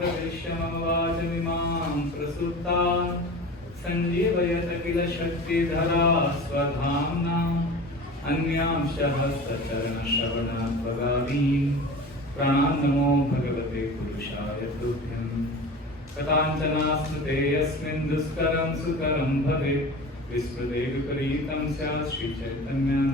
प्रवेशमवाचमिमां प्रसुप्ता सञ्जीवयत किल शक्तिधरा स्वधाम्ना अन्यांशः सचरणश्रवणत्वगादीन् प्राणो भगवते पुरुषाय तुभ्यं कथाञ्चना स्मृते यस्मिन् दुष्करं सुकरं भवेत् विस्मृते विपरीतं स्यात् श्रीचैतन्यं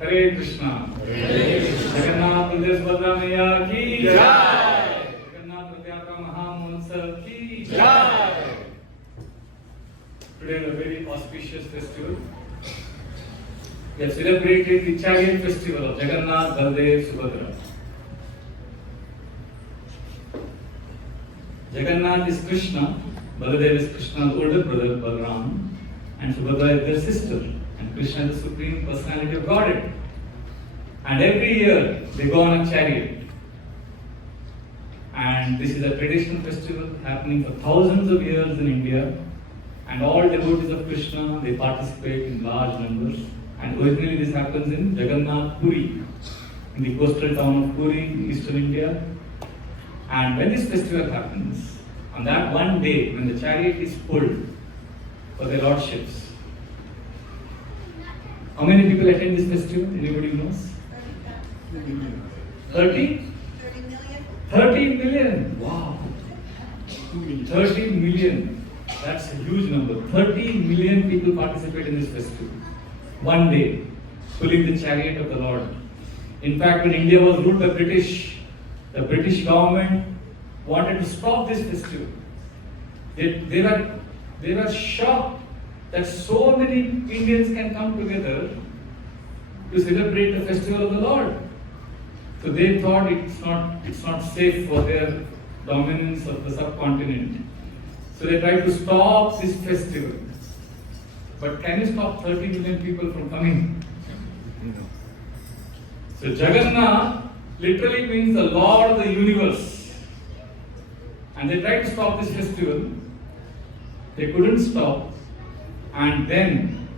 हरे कृष्णा जगन्नाथ बलराम मैया की जय जगन्नाथ रथ यात्रा महामहोत्सव की जय Today is a very auspicious festival. We have celebrated the chariot festival of Jagannath, Baldev, Subhadra. Jagannath is Krishna, Baladev is Krishna's older brother Balaram, and Subhadra is their sister. And Krishna is the supreme personality of Godhead. And every year they go on a chariot. And this is a traditional festival happening for thousands of years in India. And all devotees of Krishna, they participate in large numbers. And originally this happens in Jagannath Puri, in the coastal town of Puri, eastern India. And when this festival happens, on that one day when the chariot is pulled for their lordships, how many people attend this festival? Anybody knows? 30? 30 million. Wow. 30 million. That's a huge number. 30 million people participate in this festival. One day, pulling the chariot of the Lord. In fact, when India was ruled by British, the British government wanted to stop this festival. They were shocked that so many Indians can come together to celebrate the festival of the Lord. So they thought it's not safe for their dominance of the subcontinent. So they tried to stop this festival. But can you stop 30 million people from coming? No. So Jagannath literally means the Lord of the universe. And they tried to stop this festival. They couldn't stop. And then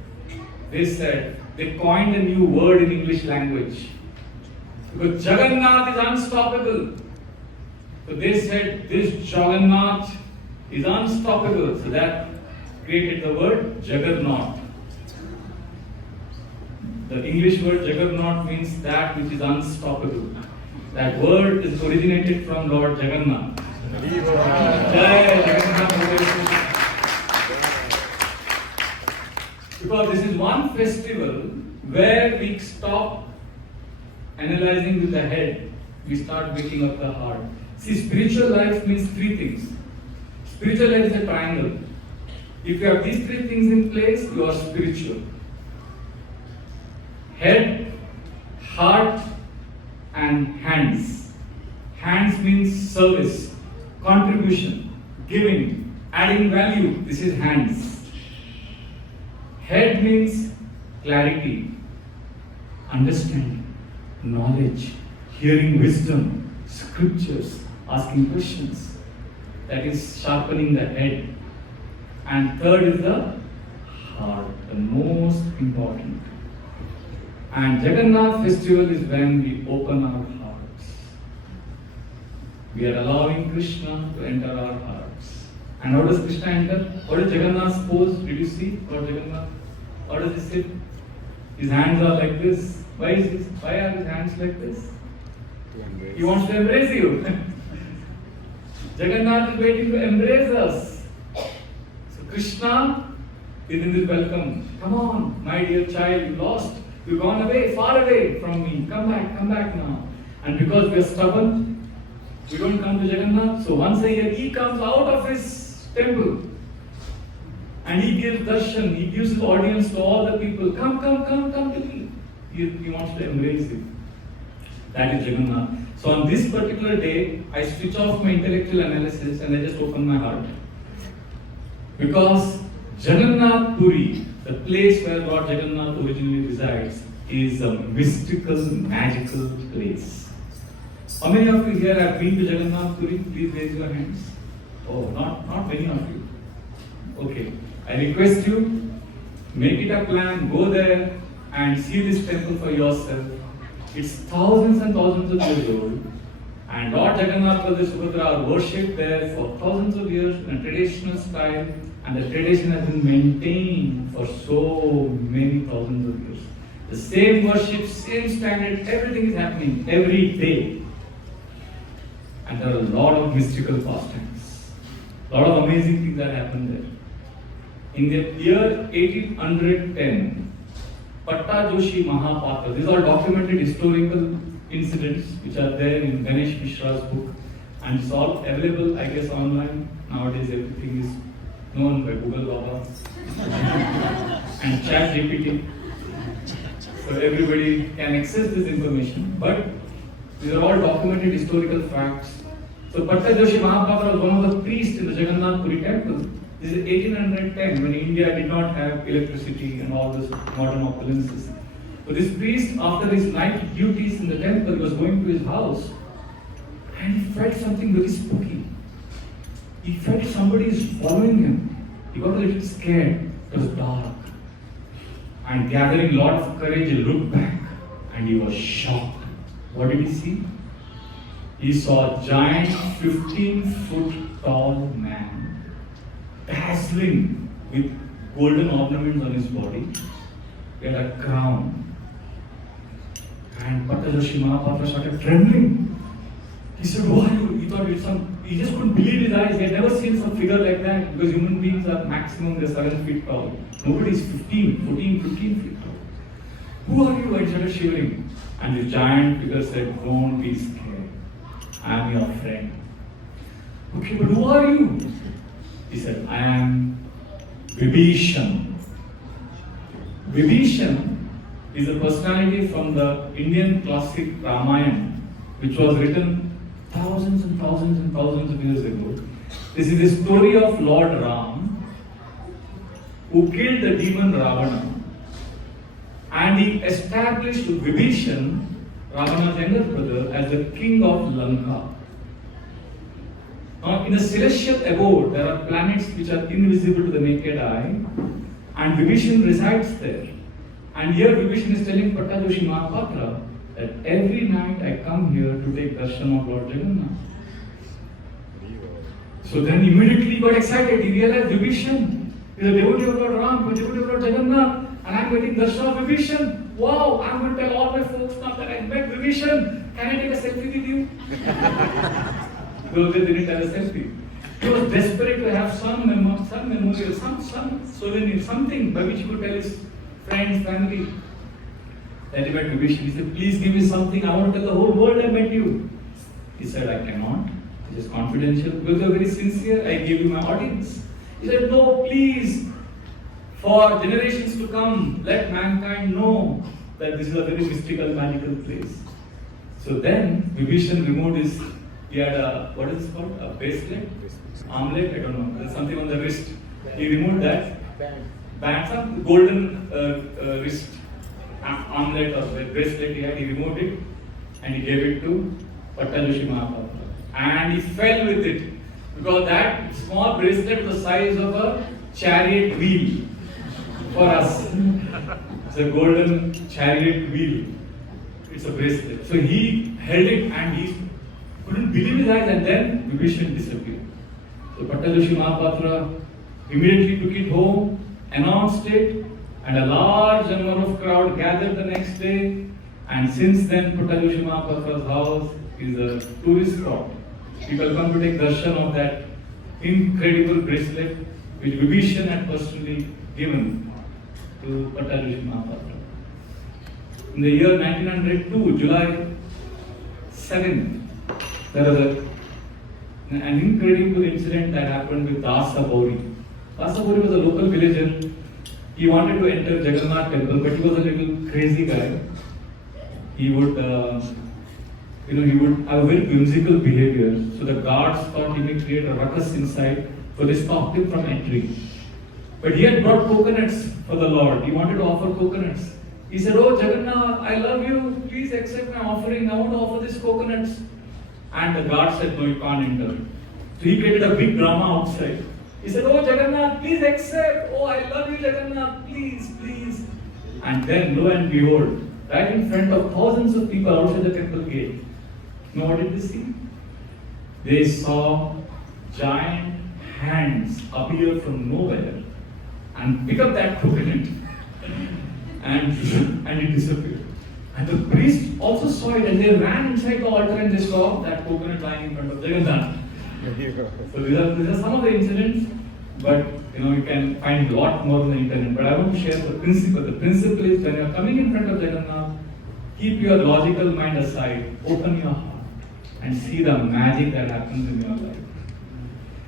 they said, they coined a new word in English language. Because Jagannath is unstoppable. So they said, this Jagannath is unstoppable. So that created the word Jagannath. The English word Jagannath means that which is unstoppable. That word is originated from Lord Jagannath. Jai Jagannath. Because this is one festival where we stop analyzing with the head, we start waking up the heart. See, spiritual life means three things. Spiritual life is a triangle. If you have these three things in place, you are spiritual. Head, heart, and hands. Hands means service, contribution, giving, adding value. This is hands. Head means clarity, understanding, knowledge, hearing wisdom, scriptures, asking questions. That is sharpening the head. And third is the heart, the most important. And Jagannath festival is when we open our hearts. We are allowing Krishna to enter our hearts. And how does Krishna enter? What is Jagannath's pose? Did you see Lord Jagannath? How does he sit? His hands are like this. Why are his hands like this? He wants to embrace you. Jagannath is waiting to embrace us. So Krishna is in this welcome. Come on, my dear child, you lost. You've gone away, far away from me. Come back now. And because we are stubborn, we don't come to Jagannath. So once a year, he comes out of his temple. And he gives darshan, he gives audience to all the people. Come to me. He wants to embrace you. That is Jagannath. So on this particular day, I switch off my intellectual analysis and I just open my heart. Because Jagannath Puri, the place where Lord Jagannath originally resides, is a mystical, magical place. How many of you here have been to Jagannath Puri? Please raise your hands. Oh, not many of you. Okay. I request you, make it a plan, go there, and see this temple for yourself. It's thousands and thousands of years old. And Lord Jagannath and Subhadra are worshipped there for thousands of years in a traditional style, and the tradition has been maintained for so many thousands of years. The same worship, same standard, everything is happening every day. And there are a lot of mystical pastimes. A lot of amazing things that happen there. In the year 1810, Pattajoshi Mahapatra, these are documented historical incidents which are there in Ganesh Mishra's book, and it's all available, I guess, online. Nowadays everything is known by Google Baba and Chat GPT. So everybody can access this information, but these are all documented historical facts. So Pattajoshi Mahapatra was one of the priests in the Jagannath Puri temple. This is 1810, when India did not have electricity and all this modern opulences. So this priest, after his night duties in the temple, was going to his house, and he felt something very spooky. He felt somebody is following him. He got a little scared. It was dark. And gathering a lot of courage, he looked back and he was shocked. What did he see? He saw a giant 15-foot tall man, dazzling with golden ornaments on his body. He had a crown. And Pattajoshi Mahapatra started trembling. He said, "Who are you?" He thought it's he just couldn't believe his eyes. He had never seen some figure like that, because human beings are maximum, they're 7 feet tall. Nobody is 15 feet tall. "Who are you?" I started shivering. And the giant figure said, "Don't be scared. I am your friend." "Okay, but who are you?" He said, "I am Vibhishan." Vibhishan is a personality from the Indian classic Ramayana, which was written thousands and thousands and thousands of years ago. This is the story of Lord Ram, who killed the demon Ravana, and he established Vibhishan, Ravana's younger brother, as the king of Lanka. Now, in the celestial abode, there are planets which are invisible to the naked eye, and Vibhishan resides there. And here Vibhishan is telling Pattajoshi Mahapatra that every night I come here to take darshan of Lord Jagannath. So then immediately he got excited. He realized Vibhishan is a devotee of Lord Ram, a devotee of Lord Jagannath, and I'm getting darshan of Vibhishan. Wow, I'm going to tell all my folks now that I met Vibhishan. Can I take a selfie with you? Though they didn't have a selfie. He was desperate to have some memorial, some souvenir, something by which he could tell his friends, family that he met Vibhishan. He said, "Please give me something. I want to tell the whole world I met you." He said, "I cannot. It is confidential. Because you are very sincere, I gave you my audience." He said, "No, please. For generations to come, let mankind know that this is a very mystical, magical place." So then Vibhishan removed his, he had a, what is it called? A bracelet? Armlet? I don't know. There's something on the wrist. He removed that. Band, some golden wrist armlet or bracelet he had. He removed it and he gave it to Pattajoshi Mahapatra. And he fell with it, because that small bracelet was the size of a chariot wheel for us. It's a golden chariot wheel. It's a bracelet. So he held it and he couldn't believe his eyes, and then Vibhishan disappeared. So Pattajoshi Mahapatra immediately took it home, announced it, and a large number of crowd gathered the next day. And since then, Pattajoshi Mahapatra's house is a tourist spot. People come to take darshan of that incredible bracelet which Vibhishan had personally given to Pattajoshi Mahapatra. In the year 1902, July 7th, there was an incredible incident that happened with Dasabori. Dasabori was a local villager. He wanted to enter Jaganath Temple, but he was a little crazy guy. He would, he would have a very whimsical behavior. So the guards thought he may create a ruckus inside, so they stopped him from entering. But he had brought coconuts for the Lord. He wanted to offer coconuts. He said, "Oh Jagannath, I love you. Please accept my offering. I want to offer these coconuts." And the guard said, "No, you can't enter." So he created a big drama outside. He said, "Oh Jagannath, please accept. Oh, I love you, Jagannath. Please, please." And then, lo and behold, right in front of thousands of people outside the temple gate, you know what did they see? They saw giant hands appear from nowhere and pick up that coconut and it disappeared. And the priest also saw it, and they ran inside the altar and they saw that coconut lying in front of Jagannath. So these are some of the incidents, but you can find a lot more on the internet. But I want to share the principle. The principle is, when you are coming in front of Jagannath, keep your logical mind aside, open your heart, and see the magic that happens in your life.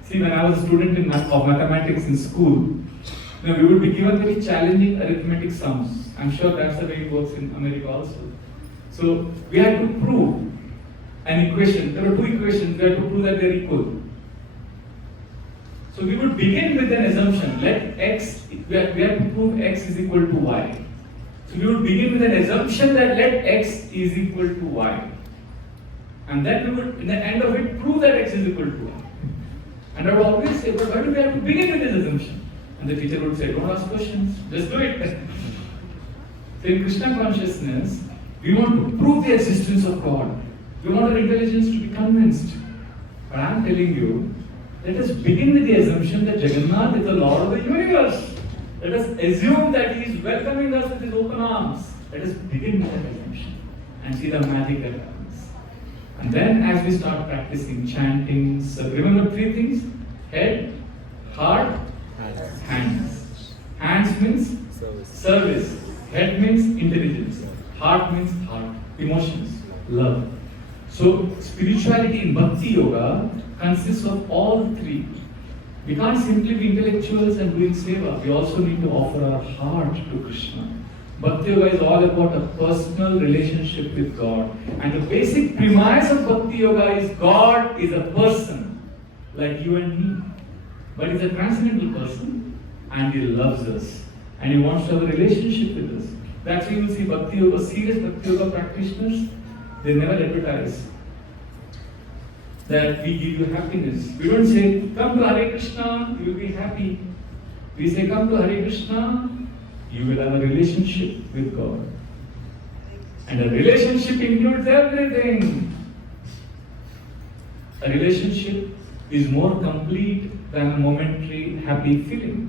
See, when I was a student of mathematics in school, we would be given very challenging arithmetic sums. I'm sure that's the way it works in America also. So we had to prove an equation. There were two equations. We had to prove that they're equal. So we would begin with an assumption. We had to prove x is equal to y. So we would begin with an assumption that let x is equal to y. And then we would, in the end of it, prove that x is equal to y. And I would always say, but why do we have to begin with this assumption? And the teacher would say, don't ask questions, just do it. So in Krishna consciousness, we want to prove the existence of God. We want our intelligence to be convinced. But I am telling you, let us begin with the assumption that Jagannath is the Lord of the universe. Let us assume that He is welcoming us with His open arms. Let us begin with that assumption and see the magic that happens. And then as we start practicing chanting, remember three things: head, heart, hands. Hands means service. Head means intelligence. Heart means heart, emotions, love. So spirituality in Bhakti Yoga consists of all three. We can't simply be intellectuals and doing seva. We also need to offer our heart to Krishna. Bhakti Yoga is all about a personal relationship with God. And the basic premise of Bhakti Yoga is God is a person like you and me. But He's a transcendental person and He loves us. And He wants to have a relationship with us. That's why you will see Bhakti Yoga, serious Bhakti Yoga practitioners, they never advertise that we give you happiness. We don't say, come to Hare Krishna, you will be happy. We say, come to Hare Krishna, you will have a relationship with God. And a relationship includes everything. A relationship is more complete than a momentary happy feeling.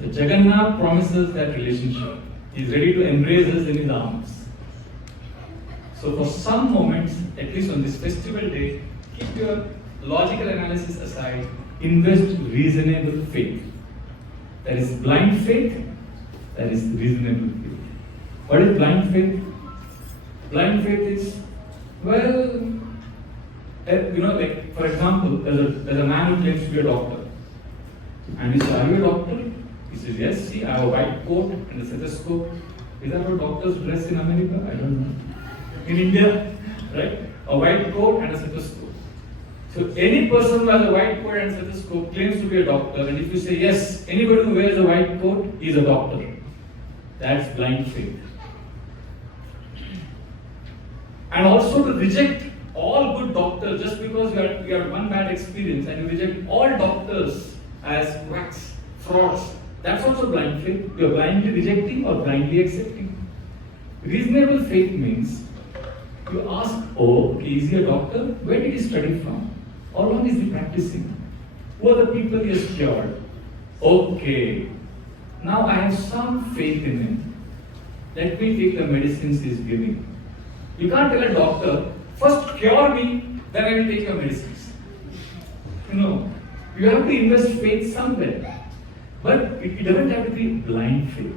So Jagannath promises that relationship. He is ready to embrace us in His arms. So for some moments, at least on this festival day, keep your logical analysis aside, invest reasonable faith. There is blind faith, there is reasonable faith. What is blind faith? Blind faith is, like for example, there's a man who claims to be a doctor. And he says, are you a doctor? He says, yes, see, I have a white coat and a stethoscope. Is that how doctors dress in America? I don't know. In India, right? A white coat and a stethoscope. So any person who has a white coat and stethoscope claims to be a doctor, and if you say yes, anybody who wears a white coat is a doctor. That's blind faith. And also to reject all good doctors just because you have one bad experience, and you reject all doctors as quacks, frauds. That's also blind faith. You are blindly rejecting or blindly accepting. Reasonable faith means you ask, okay, is he a doctor? Where did he study from? How long is he practicing? Who are the people he has cured? Okay, now I have some faith in him. Let me take the medicines he is giving. You can't tell a doctor, first cure me, then I will take your medicines. No, you have to invest faith somewhere. But it doesn't have to be blind faith.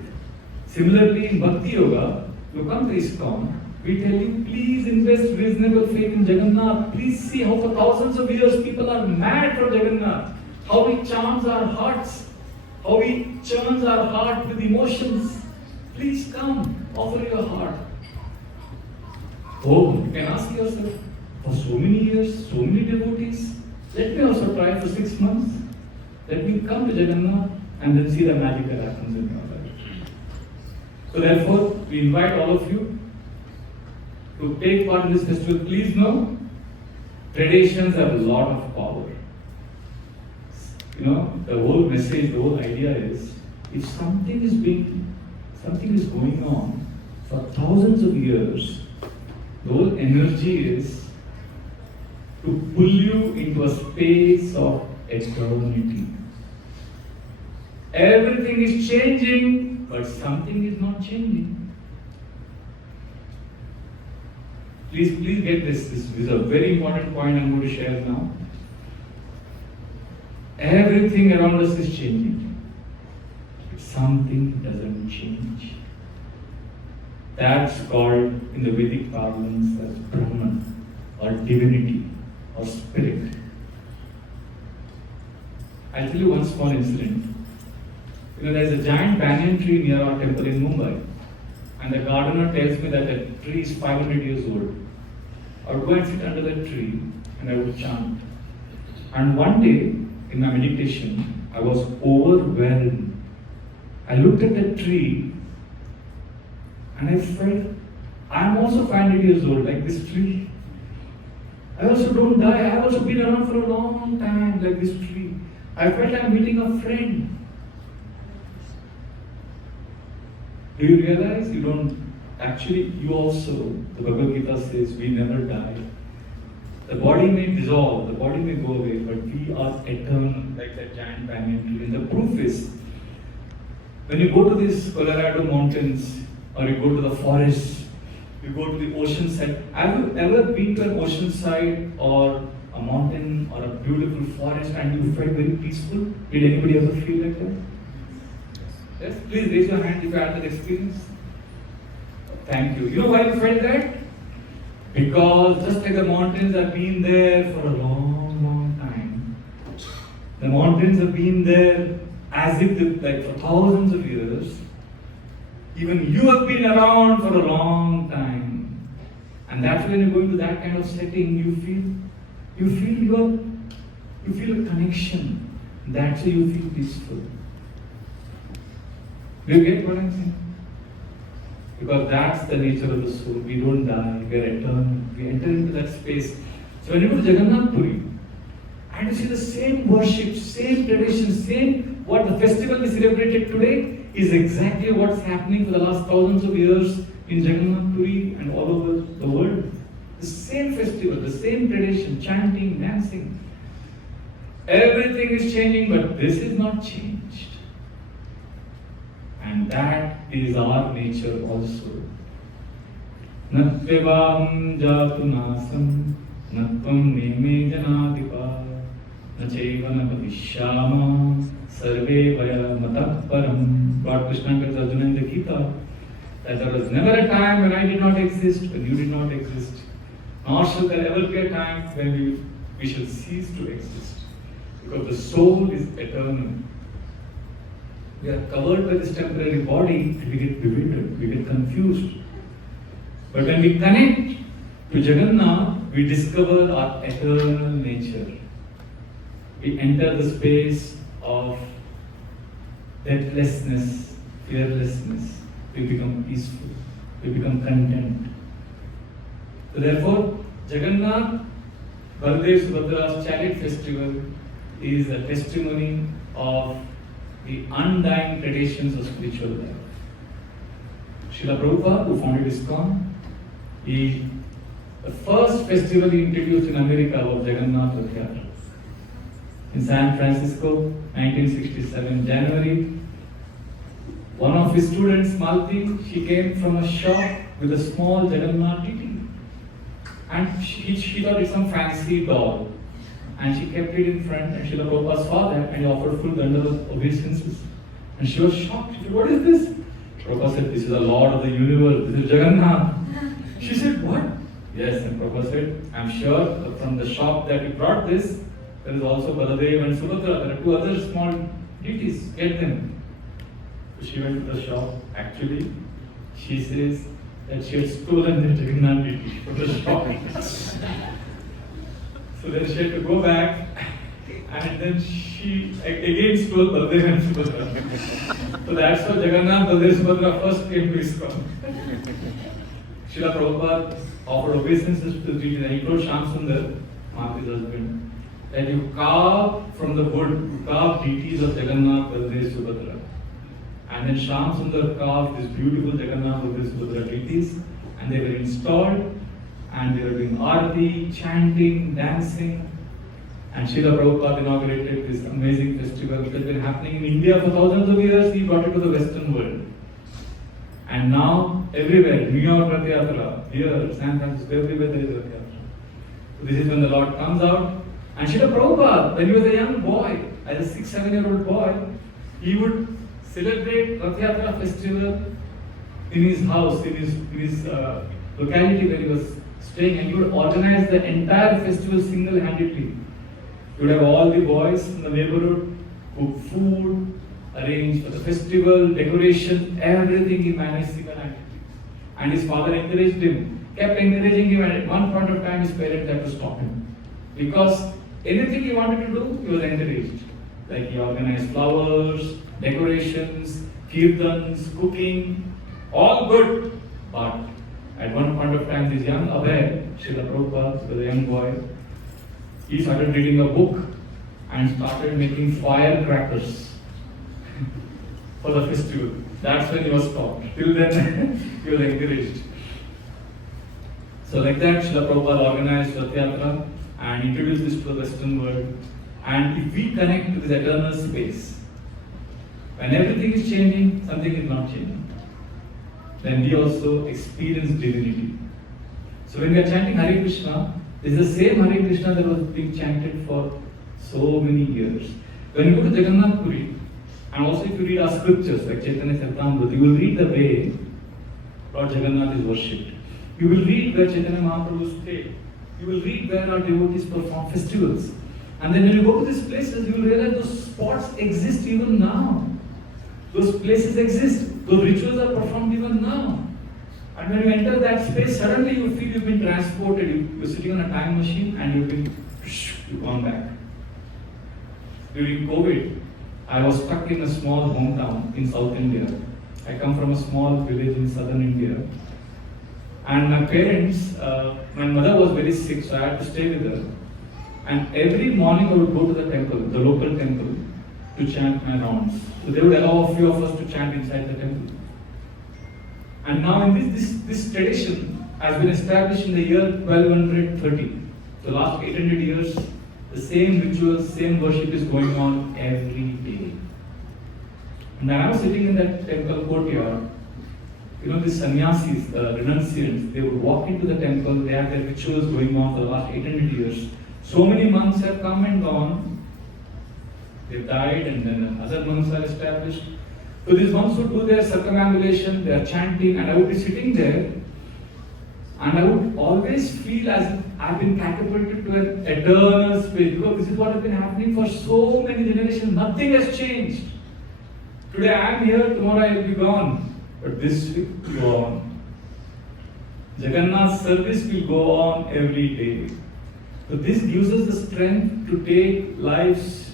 Similarly, in Bhakti Yoga, you come to ISKCON, we tell you, please invest reasonable faith in Jagannath. Please see how for thousands of years people are mad for Jagannath. How He charms our hearts. How He churns our heart with emotions. Please come, offer your heart. Oh, you can ask yourself, for so many years, so many devotees, let me also try for 6 months. Let me come to Jagannath and then see the magic that happens in your life. So therefore, we invite all of you to take part in this festival. Please know, traditions have a lot of power. The whole message, the whole idea is, if something is being something is going on for thousands of years. The whole energy is to pull you into a space of eternity. Everything is changing, but something is not changing. Please get this. This is a very important point I'm going to share now. Everything around us is changing. Something doesn't change. That's called, in the Vedic parlance, as Brahman, or divinity, or spirit. I'll tell you one small incident. There's a giant banyan tree near our temple in Mumbai, and the gardener tells me that the tree is 500 years old. I would go and sit under that tree and I would chant. And one day, in my meditation, I was overwhelmed. I looked at that tree and I felt, I'm also 500 years old, like this tree. I also don't die. I've also been around for a long time, like this tree. I felt I'm meeting a friend. Do you realize you don't actually, you also, the Bhagavad Gita says, we never die. The body may dissolve, the body may go away, but we are eternal, like that giant banyan tree. And the proof is, when you go to these Colorado mountains, or you go to the forest, you go to the ocean side. Have you ever been to an ocean side or a mountain or a beautiful forest and you felt very peaceful? Did anybody ever feel like that? Yes, please raise your hand if you had that experience. Thank you. You know why you felt that? Because just like the mountains have been there for a long, long time, the mountains have been there as if like for thousands of years. Even you have been around for a long time, and that's when you go into that kind of setting, you feel a connection. That's why you feel peaceful. Do you get what I'm saying? Because that's the nature of the soul. We don't die, we are eternal. We enter into that space. So when you go to Jagannath Puri, and you see the same worship, same tradition, same what the festival we celebrated today is exactly what's happening for the last thousands of years in Jagannath Puri and all over the world. The same festival, the same tradition, chanting, dancing. Everything is changing, but this is not changed. And that is our nature also. Natvevam jatu nasam, natvam neme janadipa, nacheva napavishyama, sarve vaya matapparam. Lord Krishna tells Arjuna in the Gita that there was never a time when I did not exist, when you did not exist. Nor shall there ever be a time when we shall cease to exist. Because the soul is eternal. We are covered by this temporary body and we get bewildered, we get confused. But when we connect to Jagannath, we discover our eternal nature. We enter the space of deathlessness, fearlessness. We become peaceful, we become content. So therefore, Jagannath, Baladev Subhadra's chariot festival is a testimony of the undying traditions of spiritual life. Srila Prabhupada, who founded ISKCON, the first festival he introduced in America was Jaganath Temple. In San Francisco, 1967, January, one of his students, Malti, she came from a shop with a small Jagannath deity. And she thought it's some fancy doll. And she kept it in front, and Srila Prabhupada saw that and he offered full dandavat obeisances. And she was shocked. She said, "What is this?" Prabhupada said, "This is the Lord of the universe. This is Jagannath." She said, "What?" Yes, and Prabhupada said, "I'm sure that from the shop that you brought this, there is also Baladev and Subhadra. There are two other small deities. Get them." So she went to the shop. Actually, she says that she had stolen the Jagannath deity from the shop. So then she had to go back, and then she again stole Baladev and Subhadra. So that's how Jagannath, Baladev, Subhadra first came to ISKCON. Srila Prabhupada offered obeisances to the deity, and he told Shyam Sundar, Malti's husband, that you carve from the wood, you carve deities of Jagannath, Baladev, Subhadra. And then Shyam Sundar carved this beautiful Jagannath with his deities, and they were installed, and they were doing arati, chanting, dancing. And Srila Prabhupada inaugurated this amazing festival which has been happening in India for thousands of years. He brought it to the Western world. And now, everywhere, New York Rath Yatra, here, San Francisco, everywhere there is Rath Yatra. So this is when the Lord comes out. And Srila Prabhupada, when he was a young boy, as a 6-7-year-old boy, he would celebrate Rath Yatra festival in his house, in his locality where he was staying, and he would organize the entire festival single-handedly. He would have all the boys in the neighborhood cook food, arrange for the festival, decoration, everything he managed single-handedly. And his father encouraged him, kept encouraging him, and at one point of time his parents had to stop him. Because anything he wanted to do, he was encouraged. Like he organized flowers, decorations, kirtans, cooking, all good. But at one point of time, this young Abhay, Srila Prabhupada, was a young boy, he started reading a book and started making firecrackers for the festival. That's when he was stopped. Till then, he was encouraged. So like that, Srila Prabhupada organized Rath Yatra and introduced this to the Western world. And if we connect to this eternal space, when everything is changing, something is not changing, then we also experience divinity. So when we are chanting Hare Krishna, it's the same Hare Krishna that was being chanted for so many years. When you go to Jagannath Puri, and also if you read our scriptures like Chaitanya Charitamrita, you will read the way Lord Jagannath is worshipped. You will read where Chaitanya Mahaprabhu stayed. You will read where our devotees perform festivals. And then when you go to these places, you will realize those spots exist even now. Those places exist. Those rituals are performed even now. And when you enter that space, suddenly you feel you've been transported. You're sitting on a time machine and you've gone back. During COVID, I was stuck in a small hometown in South India. I come from a small village in southern India. And my parents, my mother was very sick, so I had to stay with her. And every morning I would go to the temple, the local temple, to chant my rounds. So they would allow a few of us to chant inside the temple. And now in this tradition has been established in the year 1230. The last 800 years, the same rituals, same worship is going on every day. And when I was sitting in that temple courtyard, you know, the sannyasis, the renunciants, they would walk into the temple, they have their rituals going on for the last 800 years. So many monks have come and gone. They've died and then other monks are established. So these monks would do their circumambulation, they are chanting, and I would be sitting there and I would always feel as if I've been catapulted to an eternal space, because this is what has been happening for so many generations. Nothing has changed. Today I am here, tomorrow I will be gone. But this will go on. Jagannath's service will go on every day. So this gives us the strength to take life's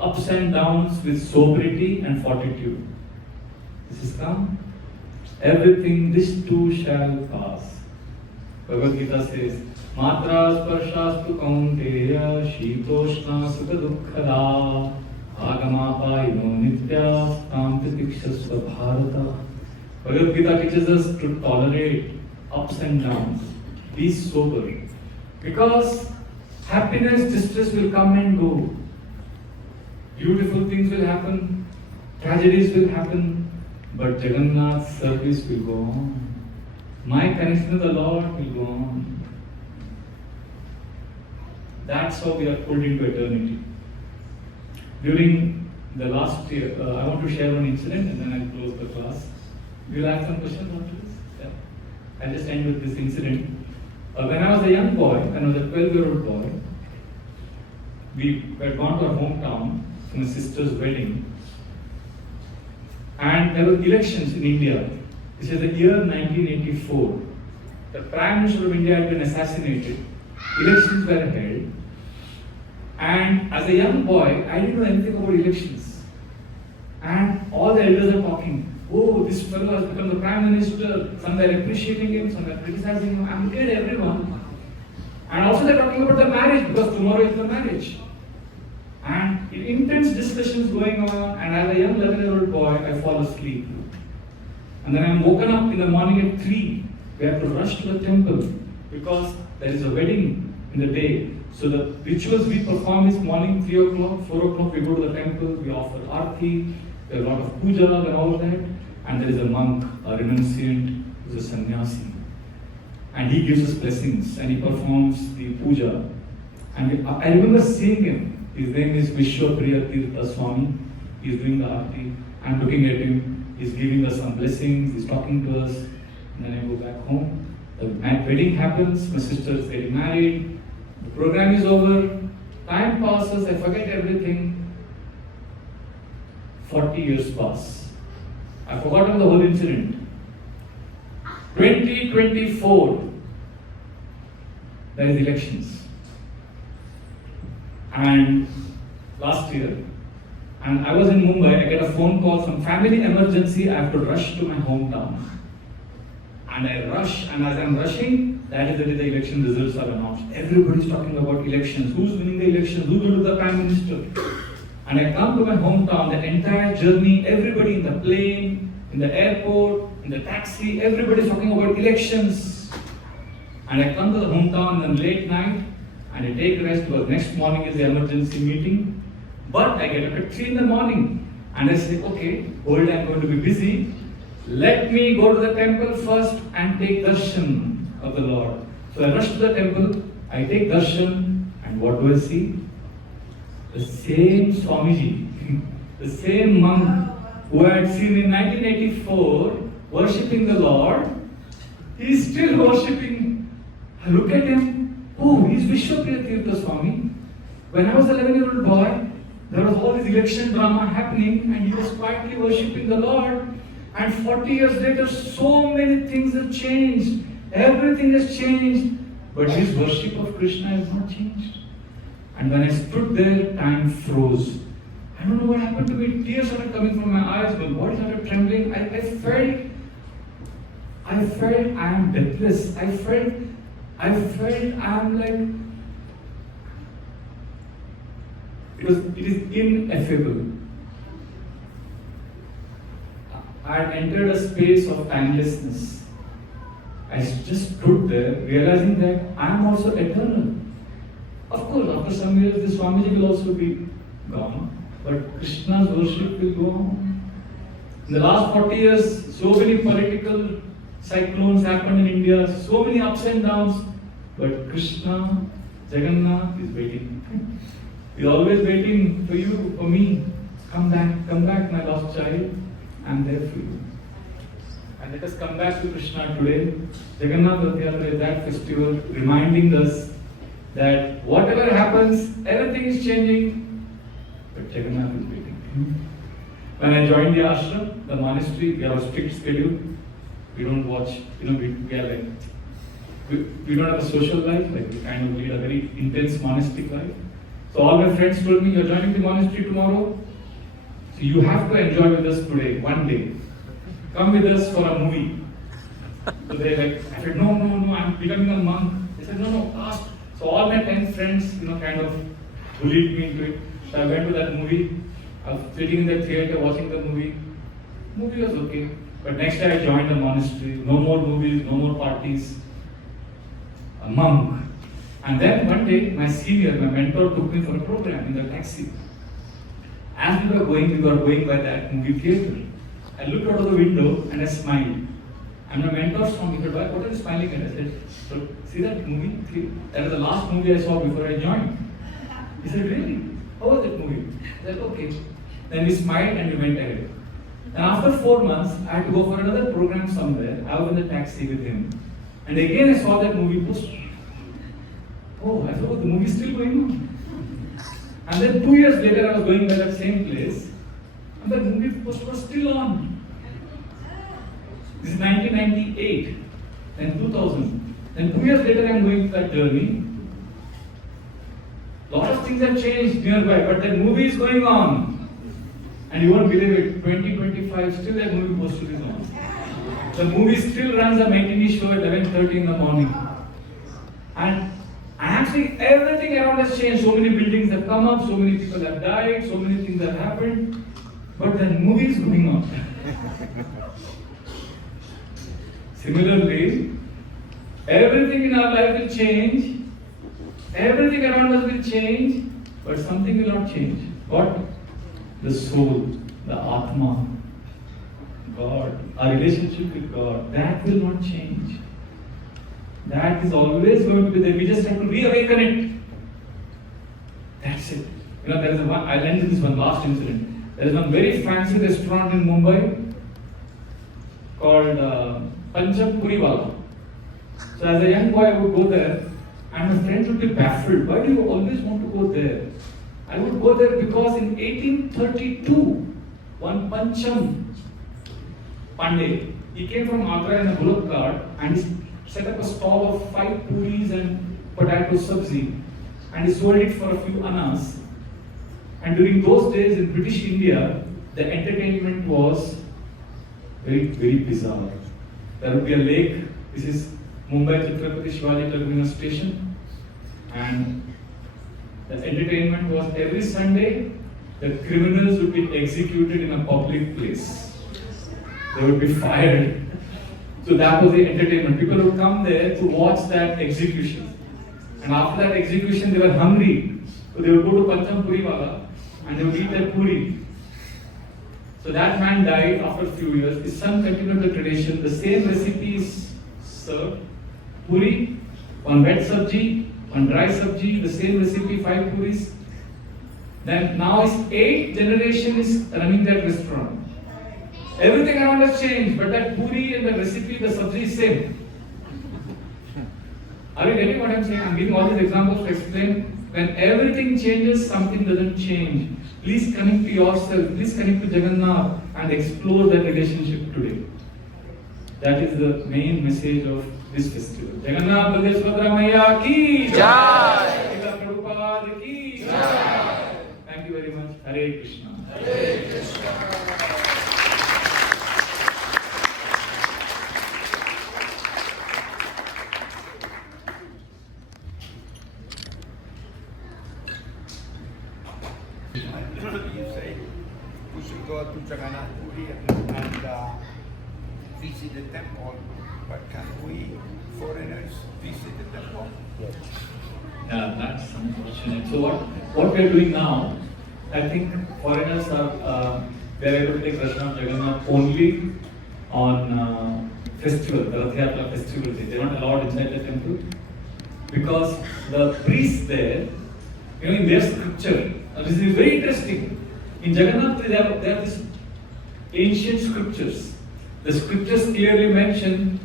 ups and downs with sobriety and fortitude. This is come. Everything, this too shall pass. Bhagavad Gita says, Matra sparshastu kaunteya shitoshna sukha dukkhada agamapayino nityastam titikshasva bharata. Bhagavad Gita teaches us to tolerate ups and downs. Be sober. Because happiness, distress will come and go. Beautiful things will happen. Tragedies will happen. But Jagannath's service will go on. My connection with the Lord will go on. That's how we are pulled into eternity. During the last year, I want to share one incident and then I'll close the class. Do you have some questions after this? Yeah. I'll just end with this incident. When I was a young boy, when I was a 12-year-old boy, we had gone to our hometown for my sister's wedding. And there were elections in India. This is the year 1984. The Prime Minister of India had been assassinated. Elections were held. And as a young boy, I didn't know anything about elections. And all the elders are talking. Oh, this fellow has become the Prime Minister. Some were appreciating him, some were criticizing him. I'm looking at everyone. And also they're talking about the marriage, because tomorrow is the marriage. And intense discussions going on, and as a young 11-year-old boy, I fall asleep. And then I'm woken up in the morning at 3. We have to rush to the temple because there is a wedding in the day. So the rituals we perform is morning 3 o'clock, 4 o'clock, we go to the temple, we offer arti, there are a lot of puja and all that. And there is a monk, a renunciant, who's a sannyasi. And he gives us blessings and he performs the puja. And I remember seeing him. His name is Vishwapriya Tirtha Swami. He's doing the arti. I'm looking at him. He's giving us some blessings. He's talking to us. And then I go back home. The wedding happens. My sister is getting married. The program is over. Time passes. I forget everything. 40 years pass. I've forgotten the whole incident. 2024. There is elections. And last year, and I was in Mumbai, I get a phone call, some family emergency, I have to rush to my hometown. And I rush, and as I'm rushing, that is the day the election results are announced. Everybody's talking about elections, who's winning the elections, who will be the Prime Minister. And I come to my hometown, the entire journey, everybody in the plane, in the airport, in the taxi, everybody's talking about elections. And I come to the hometown in the late night, and I take rest because next morning is the emergency meeting. But I get up at 3 in the morning and I say, okay, whole day I'm going to be busy. Let me go to the temple first and take darshan of the Lord. So I rush to the temple, I take darshan, and what do I see? The same Swamiji, the same monk who I had seen in 1984 worshipping the Lord, he is still worshipping. I look at him. Oh, he's Vishwapriya Tirtha Swami. When I was an 11-year-old boy, there was all this election drama happening and he was quietly worshipping the Lord. And 40 years later, so many things have changed. Everything has changed. But his worship of Krishna has not changed. And when I stood there, time froze. I don't know what happened to me. Tears started coming from my eyes. My body started trembling. I felt I am deathless. I felt I'm like, because it is ineffable. I had entered a space of timelessness. I just stood there realizing that I am also eternal. Of course, after some years, the Swamiji will also be gone, but Krishna's worship will go on. In the last 40 years, so many political cyclones happened in India, so many ups and downs, but Krishna, Jagannath is waiting. He's always waiting for you, for me. Come back, my lost child. I'm there for you. And let us come back to Krishna today. Jagannath Temple is that festival reminding us that whatever happens, everything is changing, but Jagannath is waiting. When I joined the ashram, the monastery, we have a strict schedule. We don't watch, we are like, we don't have a social life, like we kind of lead a very intense monastic life. So all my friends told me, you're joining the monastery tomorrow, so you have to enjoy with us today, one day. Come with us for a movie. So they like, I said, no, I'm becoming a monk. They said, no, ask. So all my 10 friends, kind of bullied me into it. So I went to that movie. I was sitting in the theater watching the movie. Movie was okay. But next day I joined the monastery. No more movies, no more parties. A monk. And then one day, my senior, my mentor, took me for a program in the taxi. As we were going by that movie theater. I looked out of the window and I smiled. And my mentor saw me. He said, what are you smiling at? I said, so, see that movie? That was the last movie I saw before I joined. He said, really? How was that movie? I said, okay. Then we smiled and we went ahead. And after 4 months, I had to go for another program somewhere. I was in the taxi with him. And again I saw that movie poster. Oh, I thought the movie is still going on. And then 2 years later, I was going by that same place. And the movie poster was still on. This is 1998. Then 2000. Then 2 years later, I am going that journey. Lot of things have changed nearby, but that movie is going on. And you won't believe it, 2025, still that movie poster is on. The movie still runs a matinee show at 11:30 in the morning. And I actually everything around has changed. So many buildings have come up, so many people have died, so many things have happened. But the movie is going on. Similarly, everything in our life will change, everything around us will change, but something will not change. What? The soul, the Atma, God, our relationship with God, that will not change. That is always going to be there. We just have to reawaken it. That's it. You know, there is one, I'll end with this one last incident. There is one very fancy restaurant in Mumbai called Pancham Puriwala. So as a young boy, I would go there, and my friends would be baffled. Why do you always want to go there? I would go there because in 1832, one Pancham Pandey, he came from Agra in a bullock cart and he set up a stall of 5 puris and potato sabzi, and he sold it for a few annas. And during those days in British India, the entertainment was very, very bizarre. There would be a lake. This is Mumbai Chhatrapati Shivaji Terminus station, and the entertainment was every Sunday. The criminals would be executed in a public place. They would be fired. So that was the entertainment. People would come there to watch that execution. And after that execution, they were hungry. So they would go to Pancham Puriwala and they would eat their puri. So that man died after a few years. His son continued the tradition. The same recipe is served. Puri, one wet sabji, one dry sabji, the same recipe, 5 puris. Then now his 8th generation is running that restaurant. Everything around has changed, but that puri and the recipe, the sabji is same. Are you getting what I'm saying? I'm giving all these examples to explain. When everything changes, something doesn't change. Please connect to yourself, please connect to Jagannath and explore that relationship today. That is the main message of this festival. Jagannath Maya ki Jai! Prabhupada ki Jai! Thank you very much. Hare Krishna. Hare Krishna. You say we should go to Jagannath and visit the temple, but can we, foreigners, visit the temple? Yes. Yeah, that's unfortunate. So what we are doing now, I think foreigners are they are able to take darshan of Jagannath only on festival, the Rath Yatra festival day. They are not allowed inside the temple because the priests there, you know, in their scripture, this is very interesting. In Jagannath, they have these ancient scriptures. The scriptures clearly mention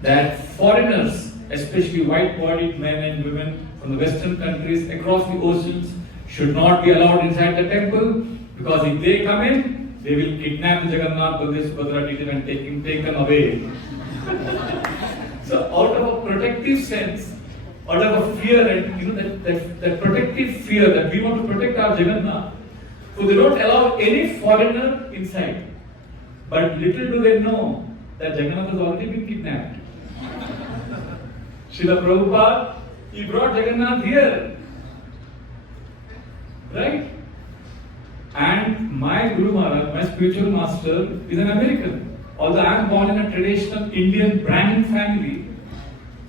that foreigners, especially white-bodied men and women from the Western countries across the oceans, should not be allowed inside the temple because if they come in, they will kidnap the Jagannath, Baldev, Subhadra, and take them away. So, out of a protective sense, out of a fear, and you know that protective fear that we want to protect our Jagannath, so they don't allow any foreigner inside. But little do they know that Jagannath has already been kidnapped. Srila Prabhupada, he brought Jagannath here. Right? And my Guru Maharaj, my spiritual master, is an American. Although I am born in a traditional Indian Brahmin family,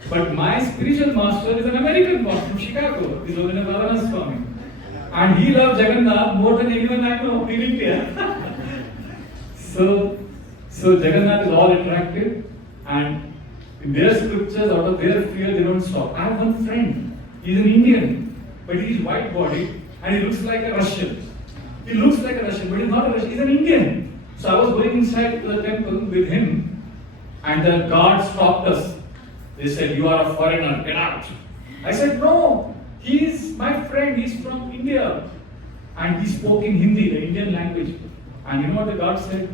but my spiritual master is an American born from Chicago. He's Jaganath Swami. And he loves Jagannath more than anyone I know in India. So Jagannath is all attractive, and in their scriptures, out of their fear, they don't stop. I have one friend, he's an Indian, but he's white bodied and he looks like a Russian. He looks like a Russian, but he's not a Russian, he's an Indian. So I was going inside to the temple with him, and the guards stopped us. They said, "You are a foreigner, get out." I said, "No, he is my friend, he's from India." And he spoke in Hindi, the Indian language. And you know what the guard said?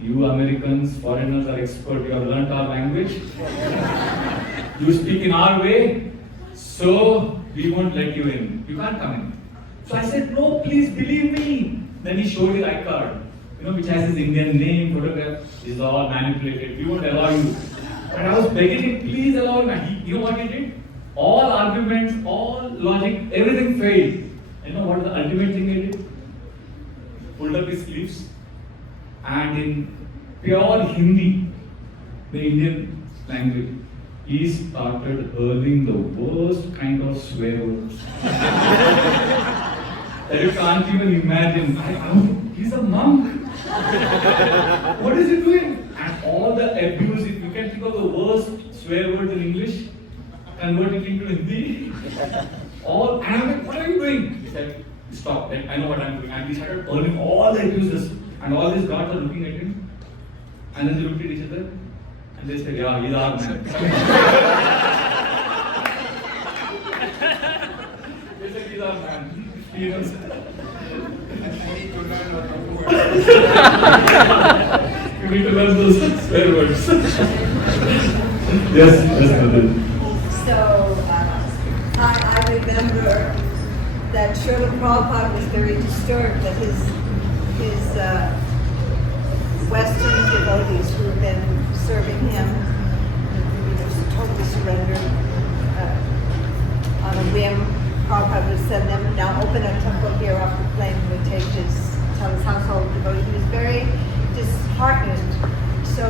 "You Americans, foreigners are expert, you have learnt our language. You speak in our way, so we won't let you in. You can't come in." So I said, "No, please believe me." Then he showed his iCard, you know, which has his Indian name, photograph. This is all manipulated. We won't allow you. And I was begging him, please allow him. And you know what he did? All arguments, all logic, everything failed. You know what the ultimate thing he did? Pulled up his sleeves and in pure Hindi, the Indian language, he started hurling the worst kind of swear words that you can't even imagine. He's a monk. What is he doing? And all the abuse, if you can think of the worst swear words in English, convert it into Hindi. And I'm like, what are you doing? He said, stop, I know what I'm doing. And he started hurling all the abuses. And all these guards are looking at him. And then they looked at each other. And they said, yeah, he's our man. They said, he's our man. He knows. I need to learn a few words. You need to learn those swear words. Yes, brother. So, I remember that Srila Prabhupada was very disturbed that his Western devotees who had been serving him, totally surrendered on a whim. Prabhupada would send them, now open a temple here off the plain, and would tell his household devotees. He was very disheartened. So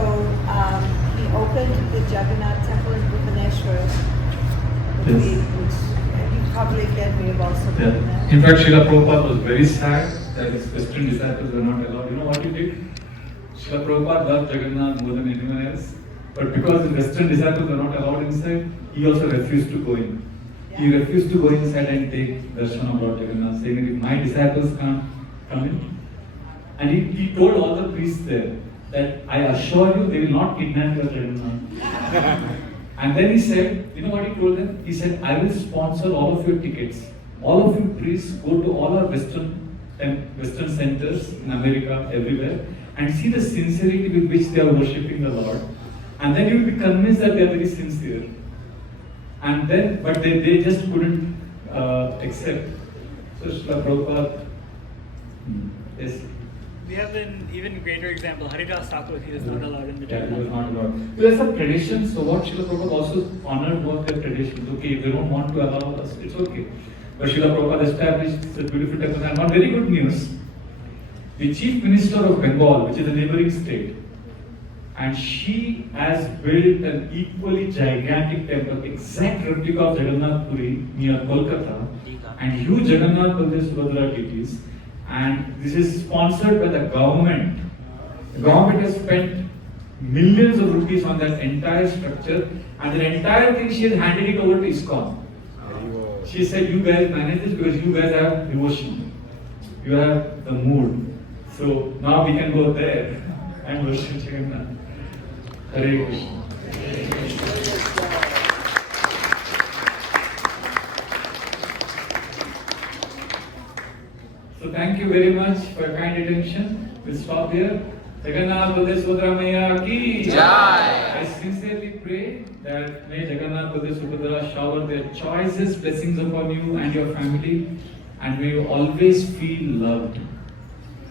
he opened the Jaganath Temple in Bhubaneswar, which you probably again we have also done that. In fact, Srila Prabhupada was very sad that his Western disciples were not allowed. You know what he did? Srila Prabhupada loved Jagannath more than anyone else. But because the Western disciples were not allowed inside, he also refused to go in. He refused to go inside and take darshan of Lord Jagannath, saying that if my disciples can't come in. And he told all the priests there that I assure you they will not kidnap your Jagannath. And then he said, you know what he told them? He said, I will sponsor all of your tickets. All of you priests go to all our Western centers in America, everywhere, and see the sincerity with which they are worshipping the Lord. And then you will be convinced that they are very sincere. And then, but they just couldn't accept. So Srila Prabhupada, yes. We have an even greater example. Haridas Thakur, he was not allowed in the Yeah, he was Jagannath. not allowed. So there's some traditions. So what Srila Prabhupada also honored was their traditions. Okay, if they don't want to allow us, it's okay. But Srila Prabhupada established a beautiful temple. And one very good news. The Chief Minister of Bengal, which is a neighboring state, and she has built an equally gigantic temple, exact replica of Jagannath Puri near Kolkata, and huge Jagannath Baldev Subhadra deities. And this is sponsored by the government. The government has spent millions of rupees on that entire structure, and the entire thing she has handed it over to ISKCON. She said, you guys manage this because you guys have devotion. You have the mood. So now we can go there and worship Jagannath. Hare Krishna. So thank you very much for your kind attention. We'll stop here. Jagannath Baldev Subhadra Maiya ki Jai. I sincerely pray that may Jagannath Baldev Subhadra shower their choicest blessings upon you and your family, and may you always feel loved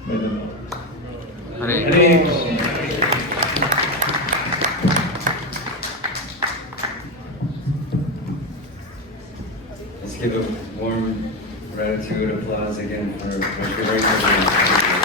by the Lord. Hare Krishna. Let's give a warm gratitude, applause again for what you're doing.